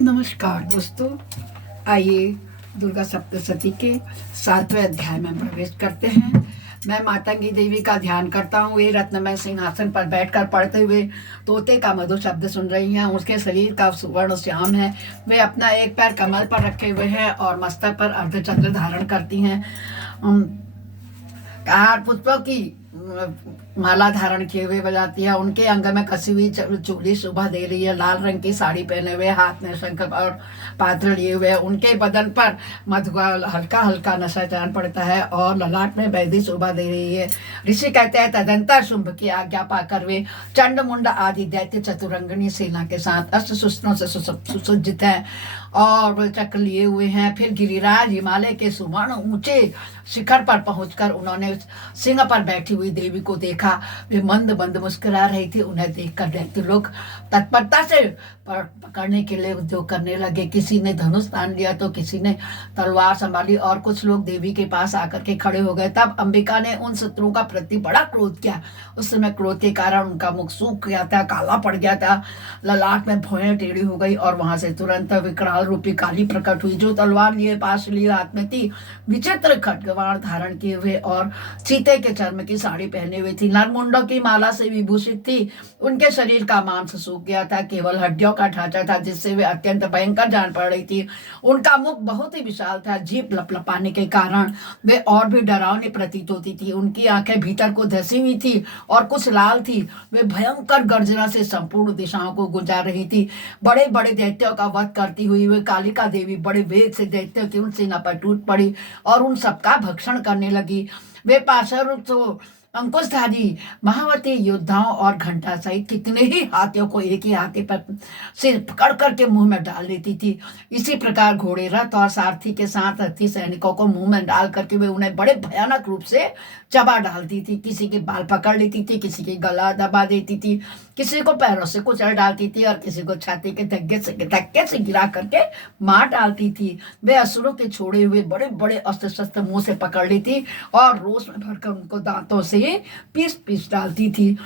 नमस्कार दोस्तों, आइए दुर्गा सप्तशती के 7वें अध्याय में प्रवेश करते हैं। मैं मातंगी देवी का ध्यान करता हूँ। वे रत्नमय सिंहासन पर बैठकर पढ़ते हुए तोते का मधुर शब्द सुन रही हैं। उसके शरीर का सुवर्ण श्याम है। वे अपना एक पैर कमर पर रखे हुए हैं और मस्तक पर अर्धचंद्र धारण करती हैं। कहार पुष्पों की माला धारण किए हुए बजाती है। उनके अंग में कसी हुई चूड़ी शोभा दे रही है। लाल रंग की साड़ी पहने हुए, हाथ में शंख और पात्र लिए हुए, उनके बदन पर मधु का हल्का हल्का नशा जान पड़ता है और ललाट में वैदी शोभा दे रही है। ऋषि कहते हैं, तदंतर शुंभ की आज्ञा पाकर वे चंड मुंड आदि दैत्य चतुरंगनी सेना के साथ अस्त्र शस्त्रों से सुसज्जित है और वे चक्र लिए हुए हैं। फिर गिरिराज हिमालय के सुवर्ण ऊंचे शिखर पर पहुंचकर उन्होंने सिंह पर बैठी हुई देवी को देखा। वे मंद मंद मुस्कुरा रही थी। उन्हें देखकर दैत्य लोग तत्परता से पकड़ने के लिए उद्योग करने लगे। किसी ने धनुष तान लिया तो किसी ने तलवार संभाली और कुछ लोग देवी के पास आकर के खड़े हो गए। तब अंबिका ने उन शत्रुओं का प्रति बड़ा क्रोध किया। उस समय क्रोध के कारण उनका मुख सूख गया था, काला पड़ गया था, ललाट में भौहें टेढ़ी हो गई और वहां से तुरंत विकराल रूपी काली प्रकट हुई, जो तलवार लिए पास लिए हाथ में थी, विचित्र खड्गवाण धारण किए हुए और चीते के चर्म की साड़ी पहने हुई थी, नरमुंडों की माला से विभूषित थी। उनके शरीर का मांस सूख गया था, केवल हड्डियों का ढांचा था जिससे वे अत्यंत भयंकर जान पड़ रही थी। उनका मुख बहुत ही विशाल था, जीभ लपलपाने के कारण वे और भी डरावनी प्रतीत होती थी। उनकी आंखें भीतर को धसी हुई थी और कुछ लाल थी। वे भयंकर गर्जना से संपूर्ण दिशाओं को गुंजा रही थी। बड़े बड़े दैत्यों का वध करती हुई वे कालिका देवी बड़े वेग से दैत्यों की उन सेना पर टूट पड़ी और उन सबका भक्षण करने लगी। वे पाशर तो अंकुशधारी महावती योद्धाओं और घंटा सहित कितने ही हाथियों को एक ही हाथी पर सिर पकड़ करके मुंह में डाल लेती थी। इसी प्रकार घोड़े, रथ और सारथी के साथ रथी सैनिकों को मुंह में डाल करके वे उन्हें बड़े भयानक रूप से चबा डालती थी। किसी के बाल पकड़ लेती थी, किसी के गला दबा देती थी, किसी को पैरों से कुचल डालती थी और किसी को छाती के धक्के से गिरा करके मार डालती थी। वे असुरों के छोड़े हुए बड़े बड़े अस्त्र शस्त्र मुंह से पकड़ लेती और रोष में भरकर उनको दांतों से पीस पीस डालती थी।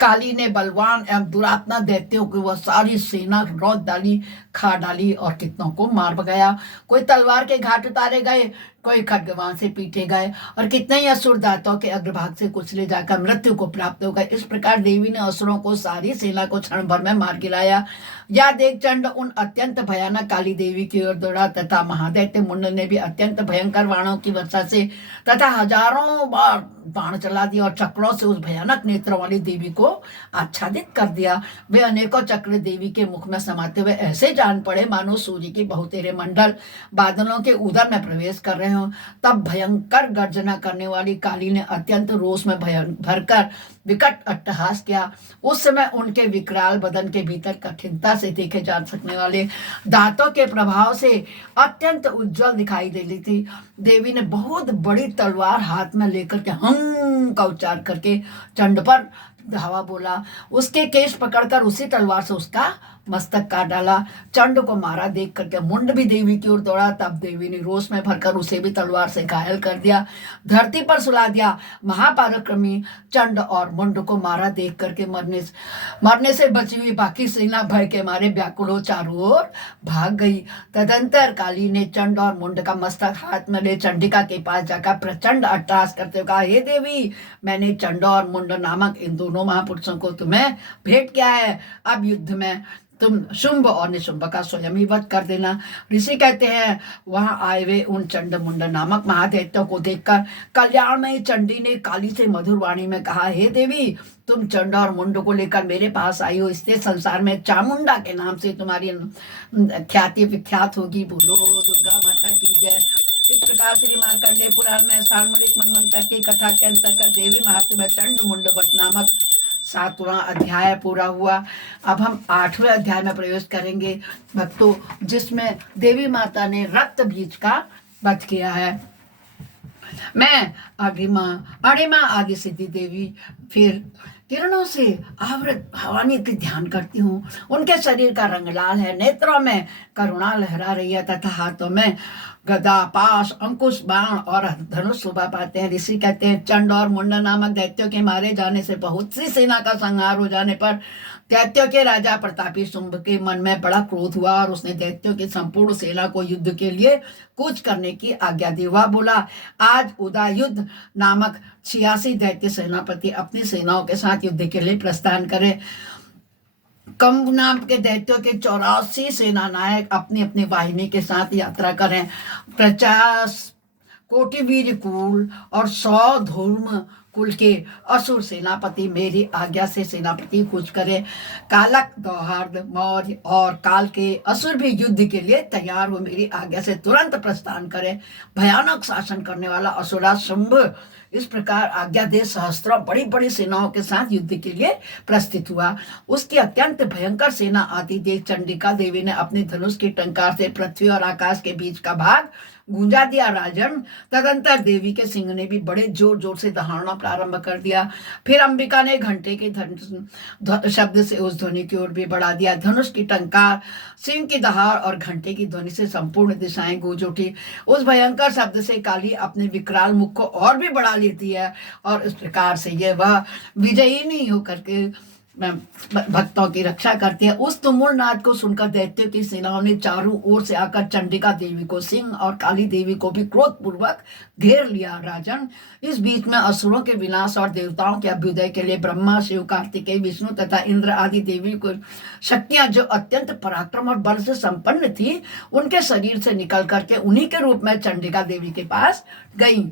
काली ने बलवान एवं दुरात्मा दैत्यों की वह सारी सेना रौंद डाली, खा डाली और कितनों को मार भगाया। कोई तलवार के घाट उतारे गए, कोई खड्गवान से पीटे गए और कितने ही असुर दांतों के अग्रभाग से कुचले जाकर मृत्यु को प्राप्त हो गए। इस प्रकार देवी ने असुरों को सारी सेना को क्षण भर में मार गिराया। या देख चंड उन अत्यंत भयानक काली देवी की ओर दौड़ा तथा महादैत्य मुंड ने भी अत्यंत भयंकर बाणों की वर्षा से तथा हजारों बार बाण चला दिया और चक्रों से उस भयानक नेत्रों वाली देवी को आच्छादित कर दिया। वे अनेकों चक्र देवी के मुख में समाते हुए ऐसे जान पड़े मानो सूर्य के बहुतेरे मंडल बादलों के उदर में प्रवेश कर रहे हों। तब भयंकर गर्जना करने वाली काली ने अत्यंत रोष में भरकर विकट अट्टहास किया। उस समय उनके विकराल बदन के भीतर कठिनता से देखे जा सकने वाले दांतों के प्रभाव से अत्यंत उज्जवल दिखाई दे रही थी। देवी ने बहुत बड़ी तलवार हाथ में लेकर के हम का उच्चार करके चंड पर धावा बोला। उसके केश पकड़कर उसी तलवार से उसका मस्तक काट डाला। चंड को मारा देख करके मुंड भी देवी की ओर दौड़ा। तब देवी ने रोष में भरकर उसे भी तलवार से घायल कर दिया, धरती पर सुला दिया। महापराक्रमी चंड और मुंड को मारा देख करके मरने से बची हुई बाकी सेना भय के मारे व्याकुल हो चारों ओर भाग गई। तदंतर काली ने चंड और मुंड का मस्तक हाथ में ले चंडिका के पास जाकर प्रचंड अट्टहास करते हुए कहा, हे देवी, मैंने चंड और मुंड नामक इन दोनों महापुरुषों को तुम्हें भेंट किया है। अब युद्ध में तुम शुंभ और निशुंभ का स्वयं ही वध कर देना। ऋषि कहते हैं, वहां आए हुए उन चंड मुंड नामक महादैत्यों को देखकर कल्याणमयी चंडी ने काली से मधुर वाणी में कहा, हे देवी, तुम चंड और मुंड को लेकर मेरे पास आई हो, इससे संसार में चामुंडा के नाम से तुम्हारी ख्याति विख्यात होगी। बोलो दुर्गा माता की जय। इस प्रकार श्री मार्कंडेय पुराण में सार्वजनिक मनमंत्र की कथा के अंतर्गत देवी महात्म्य में चंड मुंड वध नामक 7वां अध्याय पूरा हुआ। अब हम 8वें अध्याय में प्रवेश करेंगे भक्तों, जिसमें देवी माता ने रक्त बीज का वध किया है। मैं अणिमा आदि सिद्धि देवी फिर किरणों से आवृत भवानी की ध्यान करती हूँ। उनके शरीर का रंग लाल है, नेत्रों में करुणा लहरा रही है तथा हाथों में गदा, पाश, अंकुश, बाण और धनुष शोभा पाते हैं। ऋषि कहते हैं, चंड और मुंड नामक दैत्यों के मारे जाने से बहुत सी सेना का संहार हो जाने पर दैत्यों के राजा प्रतापी शुंभ के मन में बड़ा क्रोध हुआ और उसने दैत्यों की संपूर्ण सेना को युद्ध के लिए कूच करने की आज्ञा दी। वह बोला, आज उदयुद्ध नामक 86 दैत्य सेनापति अपनी सेनाओं के साथ युद्ध के लिए प्रस्थान करें। कम नाम के दैत्यों के 84 सेना नायक अपनी अपनी वाहिनी के साथ यात्रा करें। 50 कोटि वीर कुल और 100 धूर्म कुल के असुर सेनापति मेरी आज्ञा से सेनापति कूच करें। कालक, दौहार्द, मौर्य और काल के असुर भी युद्ध के लिए तैयार हो मेरी आज्ञा से तुरंत प्रस्थान करें। भयानक शासन करने वाला असुरा शुंभ इस प्रकार आज्ञा दे सहस्त्रों बड़ी बड़ी सेनाओं के साथ युद्ध के लिए प्रस्थित हुआ। उसकी अत्यंत भयंकर सेना आती देख चंडिका देवी ने अपने धनुष की टंकार से पृथ्वी और आकाश के बीच का भाग गूंजा दिया। राजन, तदंतर देवी के सिंह ने भी बड़े जोर जोर से दहाड़ना प्रारंभ कर दिया। फिर अंबिका ने घंटे के शब्द से उस ध्वनि की ओर भी बढ़ा दिया। धनुष की टंकार, सिंह की दहाड़ और घंटे की ध्वनि से संपूर्ण दिशाएं गूंज उठी। उस भयंकर शब्द से काली अपने विकराल मुख को और भी बढ़ा लेती है और इस प्रकार से ये वह विजयी नहीं होकर के भक्तों की रक्षा करती है। उस तुमुल नाद को सुनकर दैत्यों की सेनाओं ने चारों ओर से आकर चंडिका देवी को, सिंह और काली देवी को भी क्रोध पूर्वक घेर लिया। राजन, इस बीच में असुरों के विनाश और देवताओं के अभ्युदय के लिए ब्रह्मा, शिव, कार्तिकेय, विष्णु तथा इंद्र आदि देवी को शक्तियां जो अत्यंत पराक्रम और बल से संपन्न थी, उनके शरीर से निकल करके उन्हीं के रूप में चंडिका देवी के पास गई।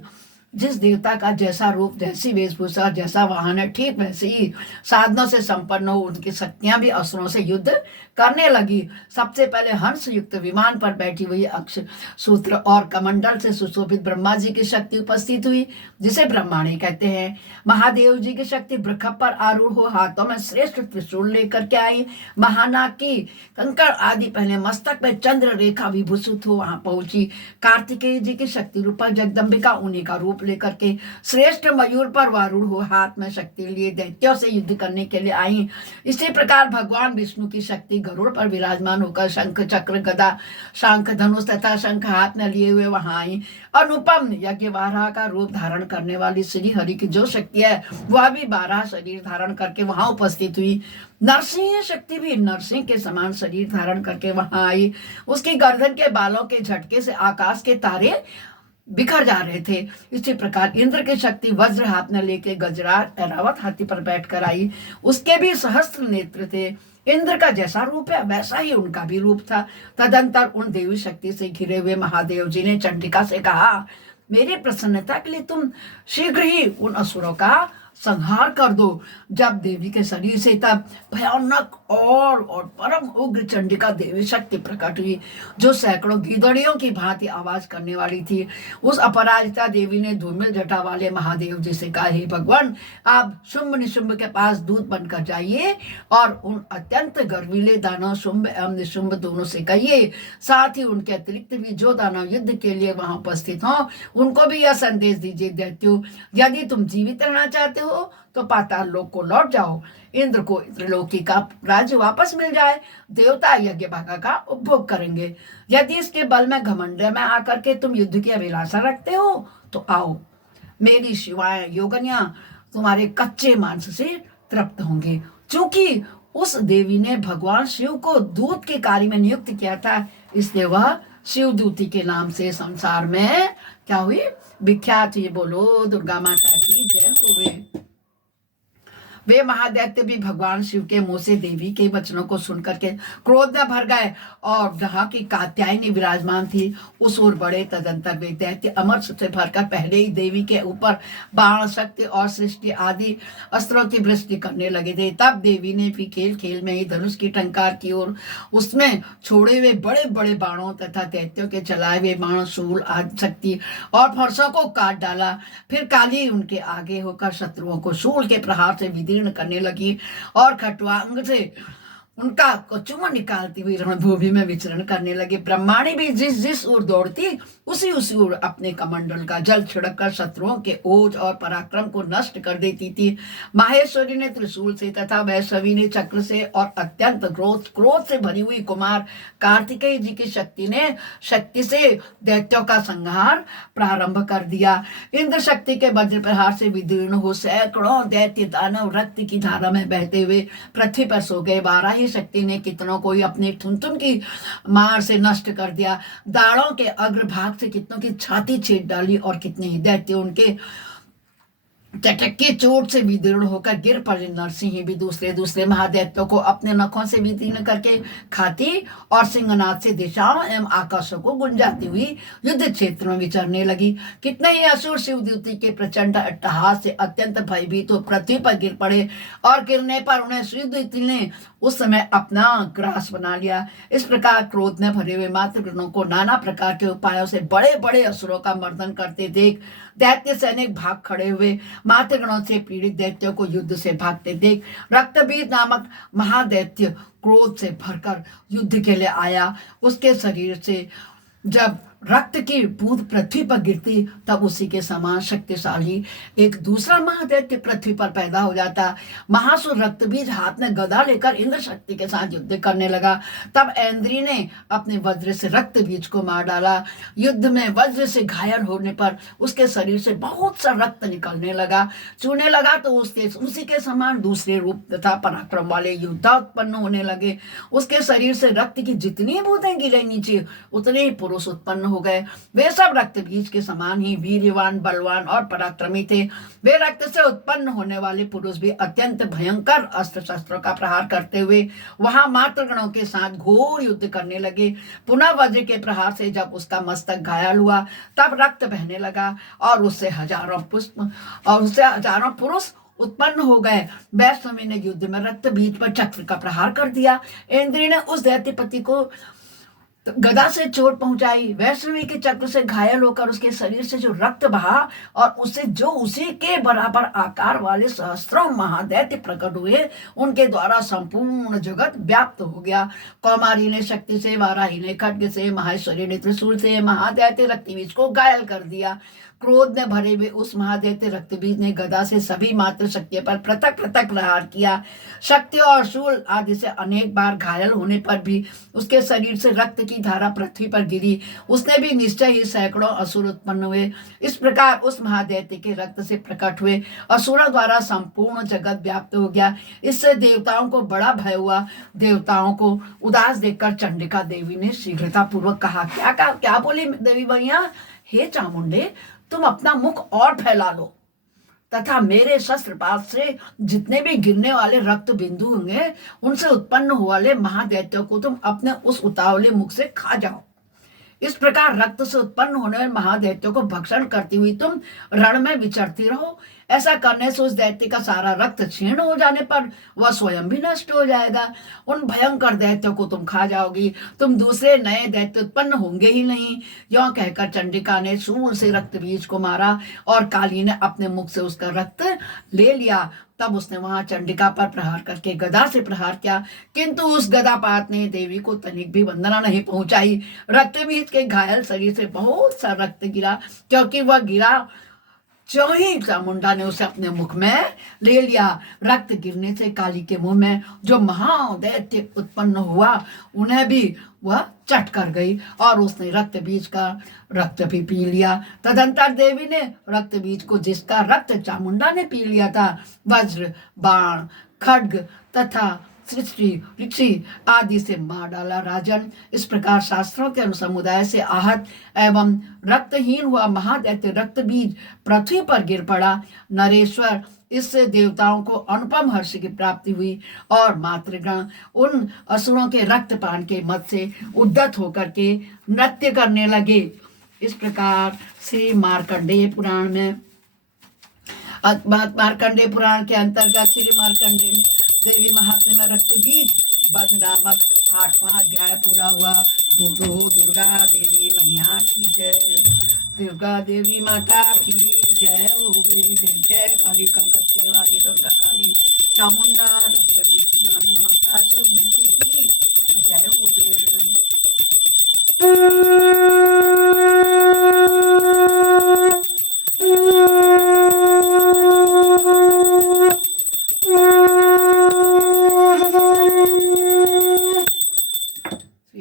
जिस देवता का जैसा रूप, जैसी वेशभूषा, जैसा वाहन है, ठीक वैसे ही साधनों से संपन्न हो उनकी शक्तियां भी असुरों से युद्ध करने लगी। सबसे पहले हंस युक्त विमान पर बैठी हुई अक्ष सूत्र और कमंडल से सुशोभित ब्रह्मा जी की शक्ति उपस्थित हुई, जिसे ब्रह्माणी कहते हैं। महादेव जी की शक्ति वृक्ष पर आरूढ़ हो हाथों में श्रेष्ठ त्रिशूल लेकर के आई। महानाग की कंकड़ आदि पहने मस्तक में चंद्र रेखा विभूषित हो वहां पहुंची। कार्तिकेय जी की शक्ति रूपा जगदम्बिका उन्हीं का रूप लेकर के श्रेष्ठ मयूर पर आरूढ़ हो हाथ में शक्ति लिए दैत्यों से युद्ध करने के लिए आई। इसी प्रकार भगवान विष्णु की शक्ति गरुड़ पर विराजमान होकर शंख, चक्र, गदा, शंख, धनुष तथा शंख हाथ में लिए हुए वहां आई। अनुपम यज्ञ वाराह का रूप धारण करने वाली श्री हरि की जो शक्ति है वह भी 12 शरीर धारण करके वहां उपस्थित हुई। नरसिंह शक्ति भी नरसिंह के समान शरीर धारण करके वहां आई। उसकी गर्दन के बालों के झटके से आकाश के तारे बिखर जा रहे थे। इसी प्रकार इंद्र की शक्ति वज्र हाथ में लेके गजराज ऐरावत हाथी पर बैठकर आई। उसके भी सहस्त्र नेत्र थे। इंद्र का जैसा रूप है वैसा ही उनका भी रूप था। तदंतर उन देवी शक्ति से घिरे हुए महादेव जी ने चंडिका से कहा, मेरी प्रसन्नता के लिए तुम शीघ्र ही उन असुरों का संहार कर दो। जब देवी के शरीर से तब भयानक और परम उग्र चंडिका देवी शक्ति प्रकट हुई, जो सैकड़ों गीदड़ियों की भांति आवाज करने वाली थी। उस अपराजिता देवी ने धूमिल जटा वाले महादेव जी से कहा, हे भगवान, आप शुंभ निशुंभ के पास दूत बनकर जाइए और उन अत्यंत गर्वीले दानव शुंभ एवं निशुंभ दोनों से कहिए, साथ ही उनके अतिरिक्त भी जो दानव युद्ध के लिए वहां उपस्थित हों उनको भी यह संदेश दीजिए, दैत्यों, यदि तुम जीवित रहना चाहते हो तो पाताल लोक को लौट जाओ। इंद्र को त्रिलोकी का राज्य वापस मिल जाए, देवता यज्ञ भागा का उपभोग करेंगे। यदि इसके बल में घमंड में आकर के तुम युद्ध की अभिलाषा रखते हो तो आओ, मेरी शिवाएं योगनियां तुम्हारे कच्चे मांस से तृप्त होंगे। चूंकि उस देवी ने भगवान शिव को दूत के कार्य में नियुक्त किया था, इसलिए वह शिवदूती के नाम से संसार में क्या हुई, विख्यात हुई। बोलो दुर्गा माता की जय होवे। वे महादैत्य भी भगवान शिव के मुंह से देवी के वचनों को सुनकर के क्रोध में भर गए और जहाँ की कात्यायनी विराजमान थी उस ओर बढ़े। तदंतर वे दैत्य अमर से भरकर पहले ही देवी के ऊपर बाण, शक्ति और सृष्टि आदि अस्त्रों की वृष्टि करने लगे थे। तब देवी ने भी खेल खेल में ही धनुष की टंकार की और उसमें छोड़े हुए बड़े बड़े बाणों तथा दैत्यों के चलाए हुए बाण, शूल आदि शक्ति और फरसों को काट डाला। फिर काली उनके आगे होकर शत्रुओं को शूल के प्रहार से विदीर्ण करने लगी और खट्वांग से उनका कचुआ निकालती हुई रणभूमि में विचरण करने लगे। ब्रह्माणी भी जिस जिस ओर दौड़ती उसी ओर अपने कमंडल का जल छिड़क कर शत्रुओं के ओज और पराक्रम को नष्ट कर देती थी। माहेश्वरी ने त्रिशूल से तथा वैष्णवी ने चक्र से और अत्यंत क्रोध से भरी हुई कुमार कार्तिकेय जी की शक्ति से दैत्यों का संहार प्रारंभ कर दिया। इंद्र शक्ति के वज्र प्रहार से विदीर्ण हो सैकड़ों दैत्य दानव रक्त की धारा में बहते हुए पृथ्वी पर सो गए। वाराही शक्ति ने कितनों को ही अपने ठुनठुन की मार से नष्ट कर दिया। दाढ़ों के अग्रभाग से कितनों की छाती छेद डाली और कितने ही दैत्य उनके चटक की चोट से विदीर्ण होकर गिर पड़े। नरसिंह भी दूसरे महादैत्यों को अपने नखों से विदीर्ण करके खाती और सिंहनाद से दिशाओं एवं आकाशों को गुंजाती हुई युद्ध क्षेत्र में विचरने लगी। कितने ही असुर शिवदूती के प्रचंड अट्टहास से अत्यंत भयभीत हो पृथ्वी पर गिर पड़े और गिरने पर उन्हें शिवदूती ने उस समय अपना ग्रास बना लिया। इस प्रकार क्रोध में भरे हुए मातृगणों को नाना प्रकार के उपायों से बड़े बड़े असुरों का मर्दन करते देख दैत्य सैनिक भाग खड़े हुए। मातृगणों से पीड़ित दैत्यों को युद्ध से भागते देख रक्तबीज नामक महादैत्य क्रोध से भरकर युद्ध के लिए आया। उसके शरीर से जब रक्त की बूंद पृथ्वी पर गिरती तब उसी के समान शक्तिशाली एक दूसरा महादैत्य पृथ्वी पर पैदा हो जाता। महासुर रक्तबीज हाथ में गदा लेकर इंद्र शक्ति के साथ युद्ध करने लगा। तब ऐन्द्री ने अपने वज्र से रक्तबीज को मार डाला। युद्ध में वज्र से घायल होने पर उसके शरीर से बहुत सा रक्त निकलने लगा। चूने लगा तो उसी के समान दूसरे रूप तथा पराक्रम वाले योद्धा उत्पन्न होने लगे। उसके शरीर से रक्त की जितनी बूंदें गिरे नीचे उतने ही पुरुष उत्पन्न हो गए। वे सब रक्त बीज के समान ही वीरवान, बलवान और पराक्रमी थे। वे रक्त से उत्पन्न होने वाले पुरुष भी अत्यंत भयंकर अस्त्र शस्त्रों का प्रहार करते हुए वहां मातृगणों के साथ घोर युद्ध करने लगे। पुनः वज्र के प्रहार से जब उसका मस्तक घायल हुआ तब रक्त बहने लगा और उससे हजारों पुरुष उत्पन्न हो गए। वैष्णवी ने युद्ध में रक्त बीज पर चक्र का प्रहार कर दिया। इंद्री ने उस दैत्यपति को गदा से चोट पहुंचाई। वैष्णवी के चक्र से घायल होकर उसके शरीर से जो रक्त बहा और उसी के बराबर आकार वाले सहस्त्रों महादैत्य प्रकट हुए, उनके द्वारा संपूर्ण जगत व्याप्त हो गया। कौमारी ने शक्ति से, वाराही ने खड्ग से, माहेश्वरी ने त्रिशूल से महादैत्य रक्तबीज को घायल कर दिया। क्रोध में भरे हुए उस महादैत्य रक्तबीज ने गदा से सभी मात्र शक्ति पर पृथक पृथक प्रहार किया। शक्ति और शूल आदि से अनेक बार घायल होने पर भी उसके शरीर से रक्त की धारा पृथ्वी पर गिरी। उसने भी निश्चय ही सैकड़ों असुर उत्पन्न हुए। इस प्रकार उस महादैत्य के रक्त से प्रकट हुए असुरों द्वारा संपूर्ण जगत व्याप्त हो गया। इससे देवताओं को बड़ा भय हुआ। देवताओं को उदास देखकर चंडिका देवी ने शीघ्रता पूर्वक कहा, क्या बोली देवी भैया? हे चामुंडे, तुम अपना मुख और फैला लो तथा मेरे शस्त्रपात से जितने भी गिरने वाले रक्त बिंदु होंगे उनसे उत्पन्न हुए वाले महादैत्यों को तुम अपने उस उतावले मुख से खा जाओ। इस प्रकार रक्त से उत्पन्न होने वाले महादैत्यों को भक्षण करती हुई तुम रण में विचरती रहो। ऐसा करने से उस दैत्य का सारा रक्त क्षीण हो जाने पर वह स्वयं भी नष्ट हो जाएगा। उन भयंकर दैत्यों को तुम खा जाओगी, तुम दूसरे नए दैत्य उत्पन्न होंगे ही नहीं। यों कहकर चंडिका ने शूल से रक्त बीज को मारा और काली ने अपने मुख से उसका रक्त ले लिया। तब उसने वहां चंडिका पर प्रहार करके गदा से प्रहार किया, किंतु उस गदापात ने देवी को तनिक भी वंदना नहीं पहुंचाई। रक्तबीज के घायल शरीर से बहुत सा रक्त गिरा, क्योंकि वह गिरा ज्यों ही चामुंडा ने उसे अपने मुख में ले लिया। रक्त गिरने से काली के मुंह में जो महादैत्य उत्पन्न हुआ उन्हें भी वह चट कर गई और उसने रक्त बीज का रक्त भी पी लिया। तदंतर देवी ने रक्त बीज को, जिसका रक्त चामुंडा ने पी लिया था, वज्र, बाण, खड्ग तथा सृष्टि ऋषि आदि से मार डाला। राजन, इस प्रकार शास्त्रों के अनुसमुदाय से आहत एवं रक्तहीन हुआ महादैत्य रक्त बीज पृथ्वी पर गिर पड़ा। नरेश्वर, इससे देवताओं को अनुपम हर्ष की प्राप्ति हुई और मातृगण उन असुरों के रक्तपान के मत से उद्धत होकर के नृत्य करने लगे। इस प्रकार श्री मार्कंडेय पुराण में, मार्कंडेय पुराण के अंतर्गत श्री मार्कंडेय देवी महात्म्य में रक्त बीज वध नामक 8वां अध्याय पूरा हुआ। बोलो दुर्गा देवी मैया की जय, दुर्गा देवी माता की जय हो। जय जय काली, कलकत्ते वाली दुर्गा काली, चामुंडा, रक्त बीज माता शिव बुद्धि श्री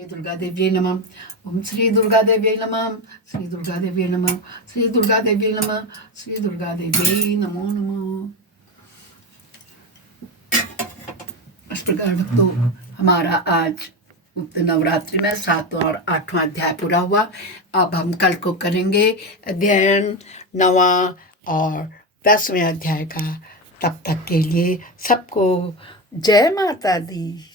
दुर्गा देवी नमः। ओम श्री दुर्गा देवी नमः। श्री दुर्गा देवी नमः। श्री दुर्गा देवी नमः। श्री दुर्गा देवी नमो नमः। इस प्रकार भक्तों, हमारा आज नवरात्रि में 7वां और 8वां अध्याय पूरा हुआ। अब हम कल को करेंगे अध्ययन 9वां और 10वें अध्याय का। तब तक के लिए सबको जय माता दी।